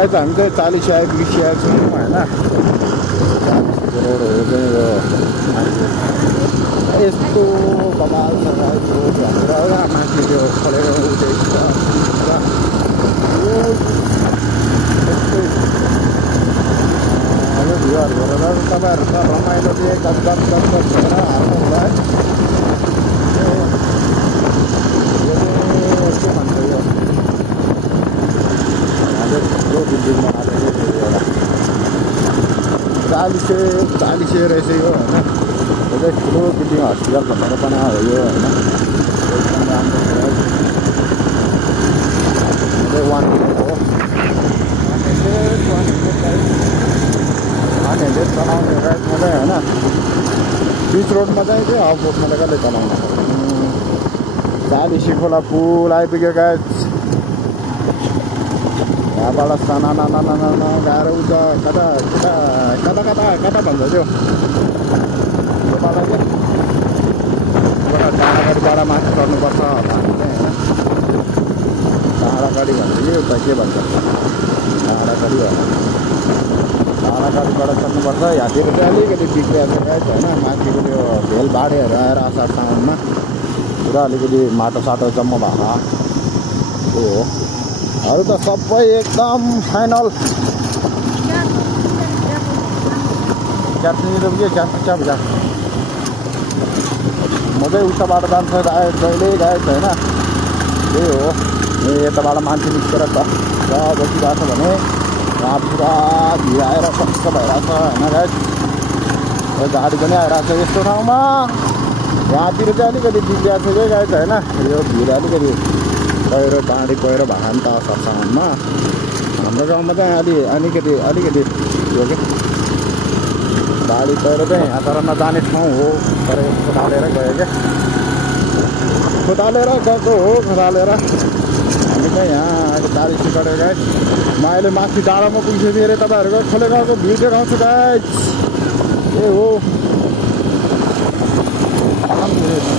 Guys हामी चाहिँ 40 आइपुगिसकेका छौँ होइन। 40 करोड हो चाहिँ यो यस्तो बबाल छ गाइस रोड भनेर माथि त्यो खोलेर उठेको छ यो भ्यूहरू हेरेर तपाईँहरू त रमाइलो चाहिँ एकदम गफ गरेर हाल्नु होला है। के भन्छ यो ठुलो बिल्डिङमा हालेको एउटा 40 रहेछ यो होइन। यो चाहिँ ठुलो बिल्डिङ हस्पिटल भनेर बनायो यो होइन। एकदम राम्रो छ। 100 हो 100 चलाउने गाइडमा चाहिँ होइन। बिच रोडमा चाहिँ त्यो हाफ रोडमा कसले चलाउनु। 40 खोला पुल आइपुग्यो गाइड। यहाँबाट साना गाह्रो हुन्छ। कता भन्छ त्यो योबाट चाहिँ डाँडागढीबाट माथि चढ्नुपर्छ डाँडागढी भन्छ कि उता के भन्छ डाँडागढी हो। डाँडागढीबाट चढ्नुपर्छ। यहाँतिर चाहिँ अलिकति बिग्रिएको छ गाइस होइन। माथिको त्यो भेल बाढीहरू आएर असार साउनमा पुरा अलिकति माटो साटो जम्मा भएको हो। अरू त सबै एकदम फाइनल। म चाहिँ उताबाट जान्छ जहिले गाइस होइन। त्यही हो यताबाट मान्छे निस्केर त बसिरहेको छ भने यहाँ पुरा भिड आएर सक्छ भइरहेको छ होइन गाइस। गाडी पनि आइरहेको छ यस्तो ठाउँमा। यहाँतिर चाहिँ अलिकति बिग्रिएको छ कि गाइस होइन। यो भिड अलिकति पहिरो बाँडी पहिरो भएको नि त सरसामानमा। हाम्रो गाउँमा चाहिँ अलिकति यो के बाढी पहिरो चाहिँ यहाँ तर नजाने ठाउँ हो। तर खोतालेर गयो क्या खोतालेर गएको हो। खोतालेर हामी चाहिँ यहाँ अहिले 40 टिकट गाइस। म अहिले माथि डाँडामा पुगिसकेँ अरे तपाईँहरूको खोलेगाउँको भिड देखाउँछु गाइस। ए हो